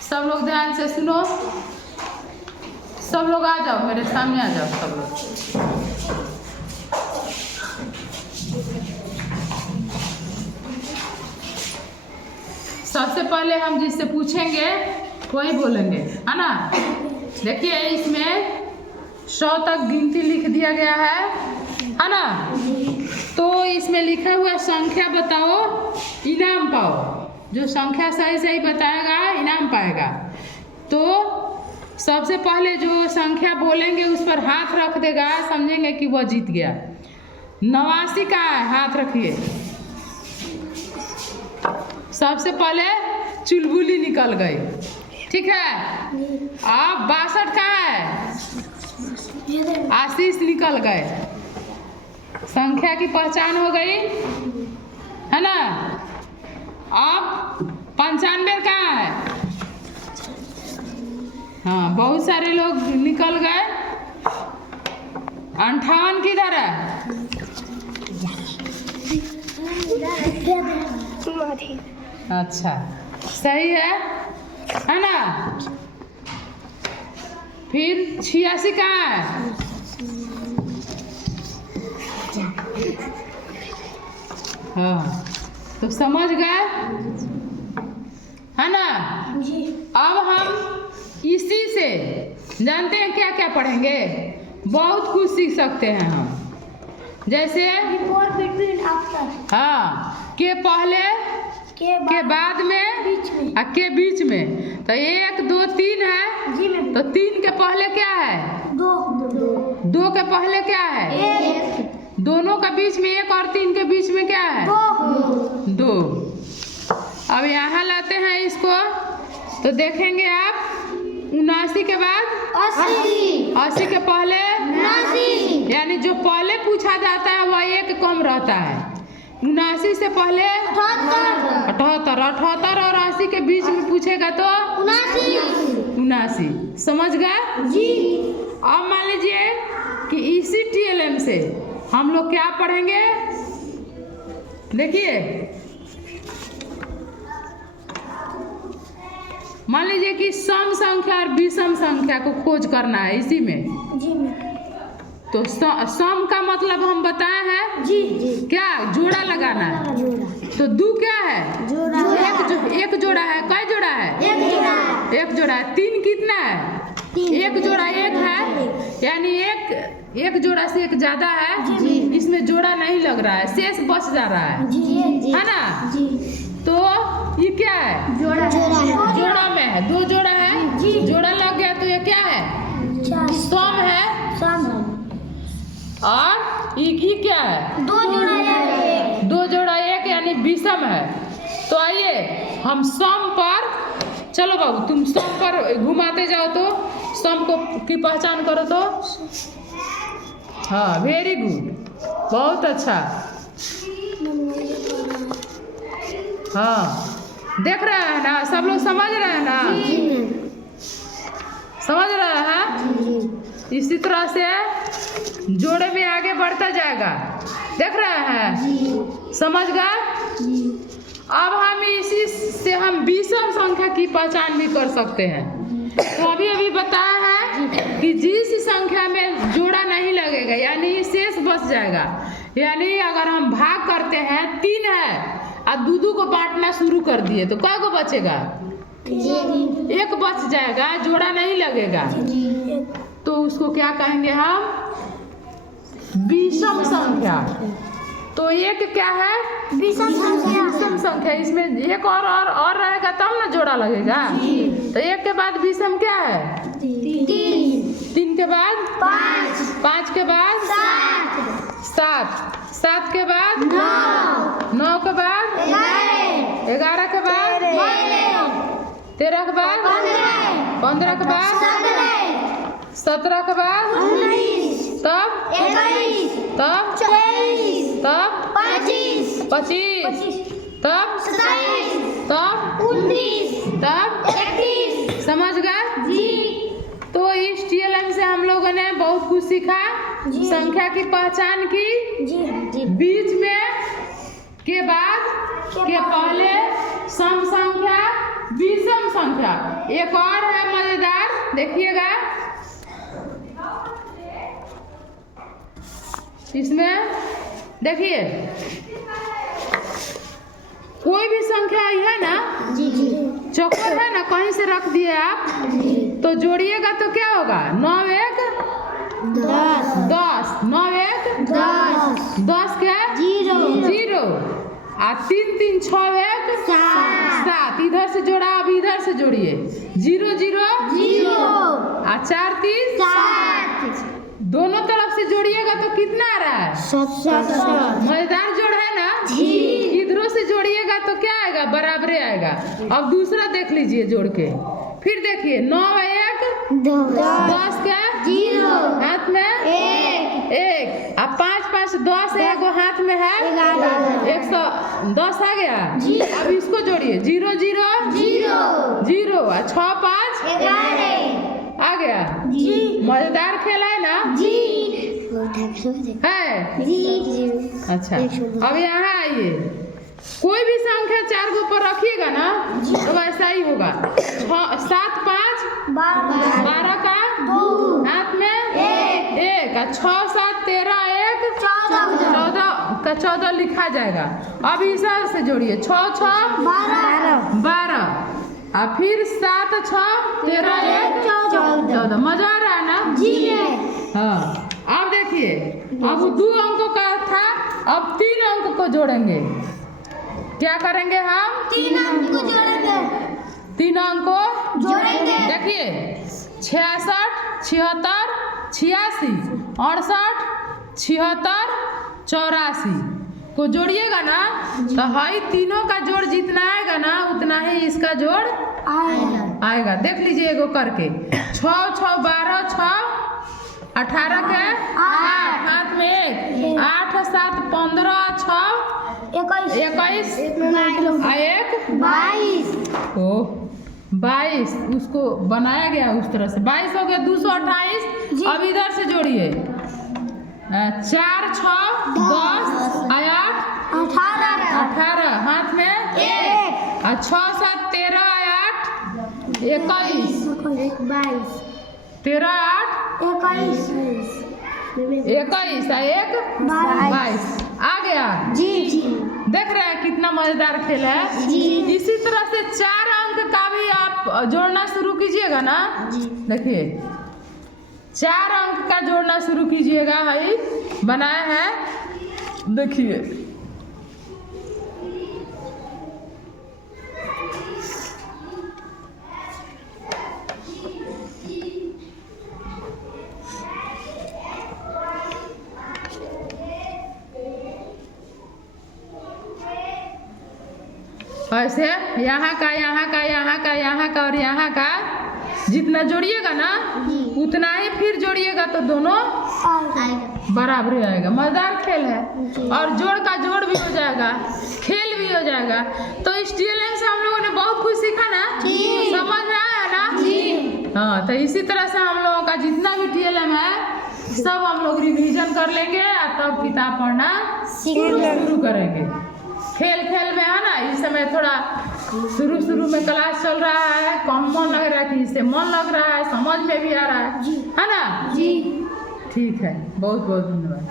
सब लोग ध्यान से सुनो, सब लोग आ जाओ, मेरे सामने आ जाओ सब लोग। सबसे पहले हम जिससे पूछेंगे वही बोलेंगे, है ना। देखिए इसमें 100 तक गिनती लिख दिया गया है ना। तो इसमें लिखा हुआ संख्या बताओ, इनाम पाओ। जो संख्या सही सही बताएगा इनाम पाएगा। तो सबसे पहले जो संख्या बोलेंगे उस पर हाथ रख देगा, समझेंगे कि वह जीत गया। 89 का है, हाथ रखिए। सबसे पहले चुलबुली निकल गई, ठीक है। अब 62 का है, आशीष निकल गए। संख्या की पहचान हो गई, है ना। अब 95 का है, हाँ बहुत सारे लोग निकल गए। 58 किधर है? अच्छा सही है ना। फिर 86 का है, हाँ तो समझ गए, है ना। अब हम इसी से जानते हैं क्या क्या पढ़ेंगे, बहुत कुछ सीख सकते हैं हम। जैसे हाँ, के पहले के बाद में और के बीच में। तो 1 2 3 है, तो 3 के पहले क्या है? 2 के पहले क्या है? दोनों के बीच में 1 और 3 के बीच में क्या है? 2। अब यहाँ लाते हैं इसको, तो देखेंगे आप 79 के बाद 80 के पहले 79, यानी जो पहले पूछा जाता है वह 1 कम रहता है। 79 से पहले 78 और 80 के बीच में पूछेगा तो 79। समझ गए जी। अब मान लीजिए कि इसी TLM से हम लोग क्या पढ़ेंगे, देखिए मान लीजिए कि सम संख्या और विषम संख्या को खोज करना है इसी में जी। तो सम का मतलब हम बताए हैं जी, क्या जोड़ा लगाना है। तो 2 क्या है? एक जोड़ा है। कई जोड़ा है? एक जोड़ा है। 3 कितना है? एक जोड़ा 1 है, यानी एक जोड़ा से 1 ज्यादा है जी। इसमें जोड़ा नहीं लग रहा है, शेष बच जा रहा है जी, है ना जी। तो ये क्या है? जोड़ा में है, 2 जोड़ा है जी। जोड़ा लग गया तो ये क्या है? सम है। और ये क्या है? 2 जोड़ा 1 यानी विषम है। तो आइए हम सम पर, चलो बाबू तुम सम पर घुमाते जाओ तो सम को की पहचान करो तो। हाँ वेरी गुड, बहुत अच्छा। हाँ देख रहे हैं ना, सब लोग समझ रहे हैं ना? समझ रहे हैं। इसी तरह से जोड़े में आगे बढ़ता जाएगा, देख रहे हैं? समझ गए। अब हम इसी से हम विषम संख्या की पहचान भी कर सकते हैं। तो अभी बताया है कि जिस संख्या में जोड़ा नहीं लगेगा यानी शेष बच जाएगा, यानी अगर हम भाग करते हैं 3 है और 2 को बांटना शुरू कर दिए तो कै को बचेगा? 1 बच जाएगा, जोड़ा नहीं लगेगा। तो उसको क्या कहेंगे हम? विषम संख्या। तो 1 क्या है? विषम संख्या। इसमें 1 और रहेगा तब ना जोड़ा लगेगा। तो 1 के बाद विषम क्या है? 3 के बाद 5 के बाद 7 के बाद 9 के बाद 11 के बाद 13 के बाद 15 के बाद 17 के बाद 19, तब 21, तब 23, तब 25, तब 27, तब 19, तब 31। समझ गए जी। तो इस TLM से हम लोगों ने बहुत कुछ सीखा। संख्या की पहचान की जी। बीच में के बाद के पहले सम संख्या विषम संख्या। एक और है मजेदार, देखिएगा इसमें, देखिए कोई भी संख्या आई है ना, चौकोर है ना, कहीं से रख दिए आप तो जोड़िएगा तो क्या होगा, 9 1 10, 9 1 10 क्या 0, 3 3 6 1 7, इधर से जोड़ा, अब इधर से जोड़िए 0 0 4 3 7, दोनों तरफ से जोड़िएगा तो कितना आ रहा है, 7। मजेदार जोड़ है ना, इधरों से जोड़िएगा तो क्या आएगा, बराबरे आएगा। अब दूसरा देख लीजिए जोड़ के, फिर देखिए 9 1 10 क्या 0, हाथ में 1, अब 5 5 10, एक हाथ में है 110 आ गया। अब इसको जोड़िए 0 0 0 और 6 5 11 आ गया। मजेदार खेल है ना, है अच्छा। अब यहाँ आइए, कोई भी संख्या 4 के ऊपर रखिएगा ना तो वैसा ही होगा। 7 5 12 का 2, हाथ में 1, 6 7 13 1 14 का 14 लिखा जाएगा। अब इस से जोड़िए 6 6 12 और फिर 7 6 13 1 14। मजा आ रहा है ना, हाँ। अब देखिए, अब 2 अंकों का था, अब 3 अंक को जोड़ेंगे। क्या करेंगे हम, 3 अंक को जोड़ेंगे, 3 अंक को जोड़ेंगे। देखिए 66 76 86 68 76 84 को जोड़िएगा ना तो हई तीनों का जोड़ जितना आएगा ना उतना ही इसका जोड़ आएगा। देख लीजिए एगो करके, 6 6 12 6 18 के 8, हाथ में 1, 8 7 15 6 21 22, उसको बनाया गया उस तरह से। 22 हो गया, 228। अब इधर से जोड़िए 4 6 10 8 18, हाथ में 1, 6 7 13 8 21 13 8 21 1 22 आ गया। देख रहे हैं कितना मजेदार खेल है। इसी तरह से 4 अंक का भी आप जोड़ना शुरू कीजिएगा ना, देखिए 4 अंक का जोड़ना शुरू कीजिएगा, भाई बनाया है, देखिए ऐसे यहाँ का यहाँ का यहाँ का यहाँ का और यहाँ का जितना जोड़िएगा ना उतना ही फिर जोड़िएगा तो दोनों बराबर आएगा। मजेदार खेल है और जोड़ का जोड़ भी हो जाएगा, खेल भी हो जाएगा। तो इस TLM से हम लोगों ने बहुत कुछ सीखा ना, समझ में आया ना। हाँ, तो इसी तरह से हम लोगों का जितना भी TLM है सब हम लोग रिवीजन कर लेंगे और तब किताब पढ़ना शुरू करेंगे। खेल खेल में है ना, इस समय थोड़ा शुरू में क्लास चल रहा है, कम मन लग रहा है कि इससे मन लग रहा है, समझ में भी आ रहा है ना। ठीक है, बहुत बहुत धन्यवाद।